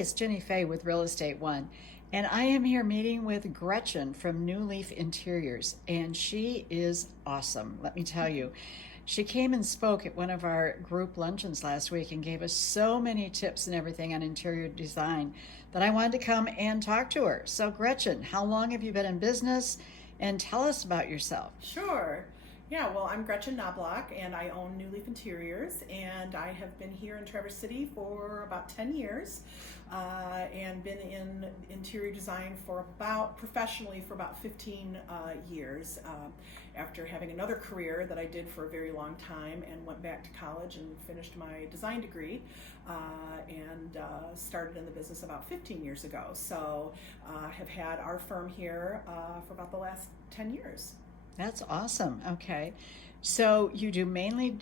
it's Ginny Fey with Real Estate One, and I am here meeting with Gretchen from New Leaf Interiors, and she is awesome, let me tell you. She came and spoke at one of our group luncheons last week and gave us so many tips and everything on interior design that I wanted to come and talk to her. So, Gretchen, how long have you been in business? And tell us about yourself. Sure. Yeah, well, I'm Gretchen Knoblock, and I own New Leaf Interiors, and I have been here in Traverse City for about 10 years, and been in interior design professionally for about 15 years, after having another career that I did for a very long time, and went back to college and finished my design degree, and started in the business about 15 years ago. So have had our firm here for about the last 10 years. That's awesome. Okay. So you do mainly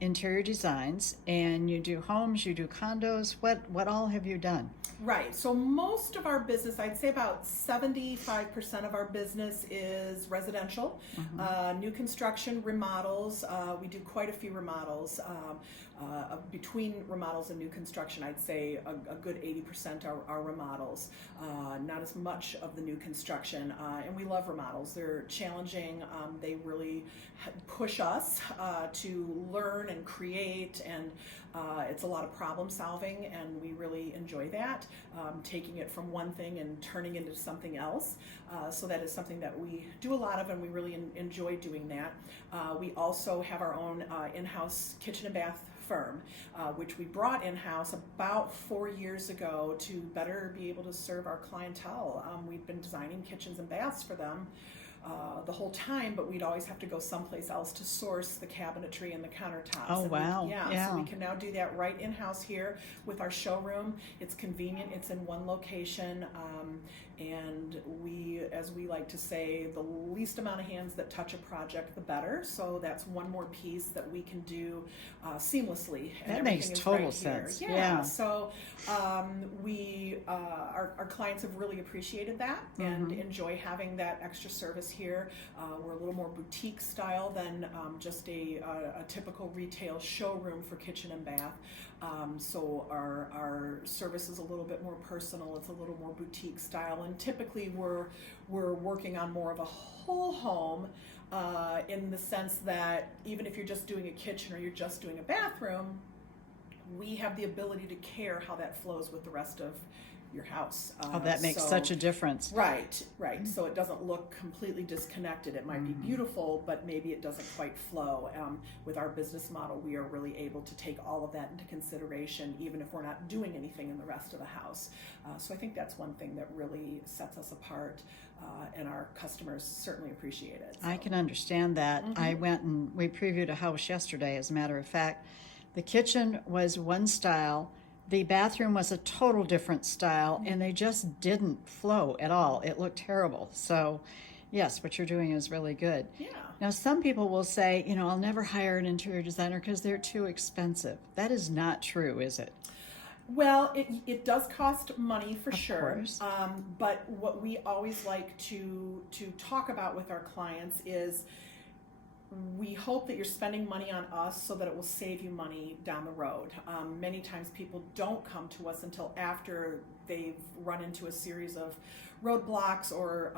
interior designs, and you do homes, you do condos. What all have you done? Right. So most of our business, I'd say about 75% of our business is residential, new construction, remodels. We do quite a few remodels. Between remodels and new construction, I'd say a good 80% are remodels, not as much of the new construction. And we love remodels. They're challenging. They really push us to learn and create, and it's a lot of problem solving, and we really enjoy that, taking it from one thing and turning it into something else. So that is something that we do a lot of, and we really enjoy doing that. We also have our own in-house kitchen and bath firm, which we brought in-house about 4 years ago to better be able to serve our clientele. We've been designing kitchens and baths for them the whole time, but we'd always have to go someplace else to source the cabinetry and the countertops. Oh, wow. Yeah, so we can now do that right in-house here with our showroom. It's convenient, it's in one location, and we, as we like to say, the least amount of hands that touch a project, the better. So that's one more piece that we can do seamlessly. That makes total sense. Yeah. So our clients have really appreciated that and enjoy having that extra service here. We're a little more boutique style than just a typical retail showroom for kitchen and bath. So our service is a little bit more personal. It's a little more boutique style, and typically we're working on more of a whole home, in the sense that even if you're just doing a kitchen or you're just doing a bathroom, we have the ability to care how that flows with the rest of your house. That makes such a difference. Right. So it doesn't look completely disconnected. It might be beautiful, but maybe it doesn't quite flow. With our business model, we are really able to take all of that into consideration, even if we're not doing anything in the rest of the house. So I think that's one thing that really sets us apart, and our customers certainly appreciate it. So. I can understand that. I went and we previewed a house yesterday, as a matter of fact. The kitchen was one style, the bathroom was a total different style, and they just didn't flow at all. It looked terrible. So, yes, what you're doing is really good. Yeah. Now, some people will say, I'll never hire an interior designer because they're too expensive. That is not true, is it? Well, it does cost money for sure. Of course. But what we always like to talk about with our clients is, we hope that you're spending money on us so that it will save you money down the road. Many times people don't come to us until after they've run into a series of roadblocks or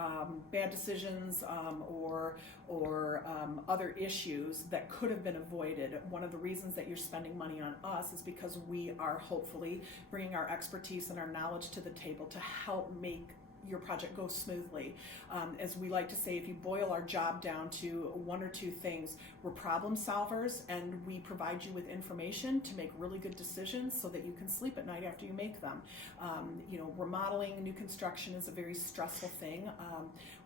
bad decisions, or other issues that could have been avoided. One of the reasons that you're spending money on us is because we are hopefully bringing our expertise and our knowledge to the table to help make your project goes smoothly. As we like to say, if you boil our job down to one or two things, we're problem solvers, and we provide you with information to make really good decisions so that you can sleep at night after you make them. Remodeling, new construction is a very stressful thing.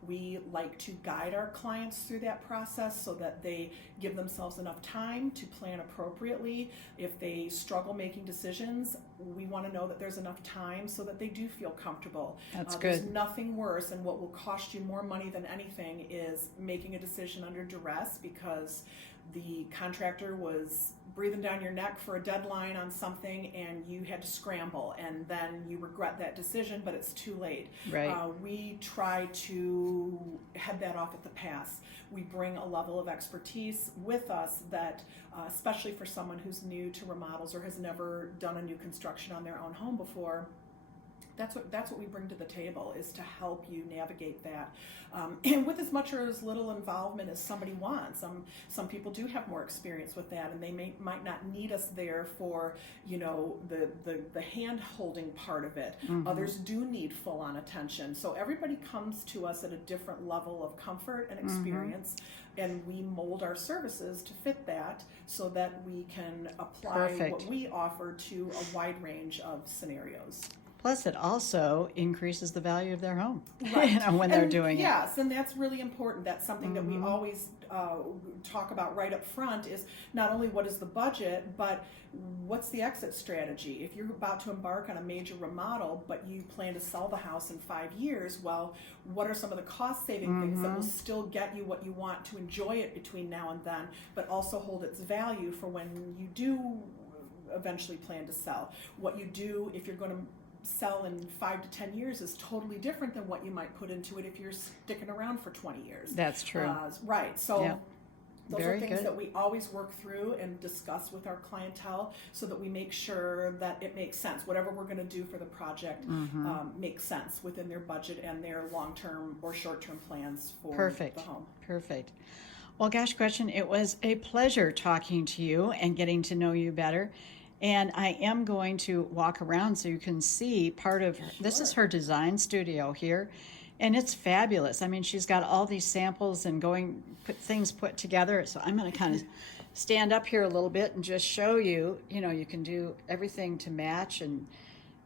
We like to guide our clients through that process so that they give themselves enough time to plan appropriately. If they struggle making decisions, we want to know that there's enough time so that they do feel comfortable. That's There's There's nothing worse, and what will cost you more money than anything is making a decision under duress because the contractor was breathing down your neck for a deadline on something and you had to scramble, and then you regret that decision, but it's too late. Right. We try to head that off at the pass. We bring a level of expertise with us that, especially for someone who's new to remodels or has never done a new construction on their own home before, that's what we bring to the table, is to help you navigate that, and with as much or as little involvement as somebody wants. Some people do have more experience with that, and they might not need us there for the hand holding part of it. Mm-hmm. Others do need full on attention. So everybody comes to us at a different level of comfort and experience. Mm-hmm. And we mold our services to fit that so that we can apply what we offer to a wide range of scenarios. Plus, it also increases the value of their home, right. When they're doing it. Yes, and that's really important. That's something that we always talk about right up front, is not only what is the budget, but what's the exit strategy. If you're about to embark on a major remodel, but you plan to sell the house in 5 years, well, what are some of the cost-saving things that will still get you what you want to enjoy it between now and then, but also hold its value for when you do eventually plan to sell? What you do if you're going to sell in 5 to 10 years is totally different than what you might put into it if you're sticking around for 20 years. That's true. Right. So those are things good. that we always work through and discuss with our clientele so that we make sure that it makes sense. Whatever we're going to do for the project makes sense within their budget and their long-term or short-term plans for the home. Perfect. Well, gosh, Gretchen, it was a pleasure talking to you and getting to know you better. And I am going to walk around so you can see part of this is her design studio here, and it's fabulous. I mean, she's got all these samples and things put together. So I'm going to kind of stand up here a little bit and just show you, you can do everything to match, and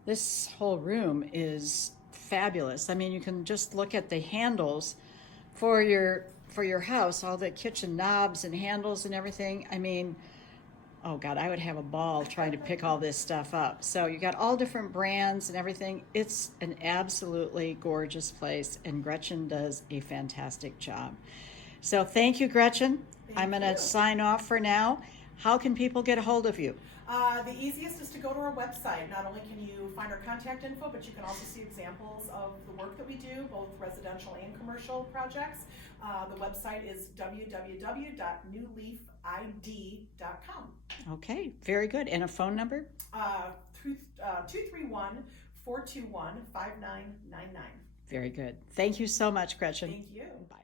this whole room is fabulous. I mean, you can just look at the handles for your house, all the kitchen knobs and handles and everything. I mean, oh God, I would have a ball trying to pick all this stuff up. So you got all different brands and everything. It's an absolutely gorgeous place, and Gretchen does a fantastic job. So thank you, Gretchen. I'm going to sign off for now. How can people get a hold of you? The easiest is to go to our website. Not only can you find our contact info, but you can also see examples of the work that we do, both residential and commercial projects. The website is www.newleafid.com. Okay, very good. And a phone number? 231-421-5999. Very good. Thank you so much, Gretchen. Thank you. Bye.